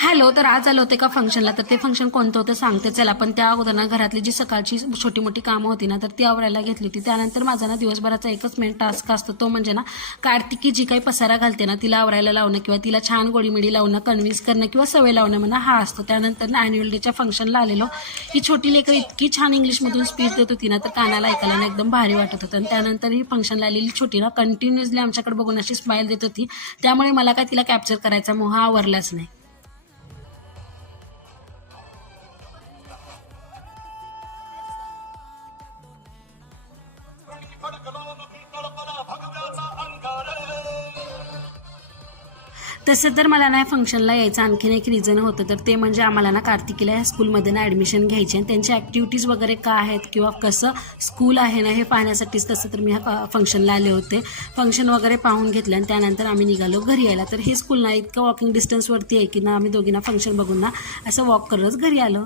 Hello. तर आज आलो होते का फंक्शनला. तर ते फंक्शन कोणतं होतं सांगते चला. पण त्या अगोदर ना घरातली जी सकाळची छोटी मोठी कामं होती ना तर ती आवरायला घेतली होती. त्यानंतर माझा ना दिवसभराचा एकच मेन टास्क असतो, तो म्हणजे ना कार्तिकी जी काही पसारा घालते ना तिला आवरायला लावणं किंवा तिला छान गोडीमिडी लावणं, कन्व्हिन्स करणं किंवा सवय लावणं म्हणा हा असतो. त्यानंतर ना ॲन्युअल डेच्या फंक्शनला आलेलो. ही छोटी लेकरं इतकी छान इंग्लिशमधून स्पीच देत होती ना तर कानाला ऐकायला ना एकदम भारी वाटत होतं. आणि त्यानंतर ही फंक्शनला आलेली छोटी ना कंटिन्युअसली आमच्याकडे बघून अशी स्माईल देत होती. त्यामुळे मला काय तिला कॅप्चर करायचा मोह आवरलाच नाही. तसं तर मला ना फंक्शनला यायचं आणखीन एक रिझन होतं, तर ते म्हणजे आम्हाला ना कार्तिकीला ह्या स्कूलमध्ये ना ॲडमिशन घ्यायची आणि त्यांच्या ॲक्टिव्हिटीज वगैरे काय आहेत किंवा कसं स्कूल आहे ना हे पाहण्यासाठीच तसं तर मी ह्या फंक्शनला आले होते. फंक्शन वगैरे पाहून घेतलं आणि त्यानंतर आम्ही निघालो घरी यायला. तर हे स्कूल ना इतकं वॉकिंग डिस्टन्सवरती आहे की ना आम्ही दोघींना फंक्शन बघून ना असं वॉक करतच घरी आलो.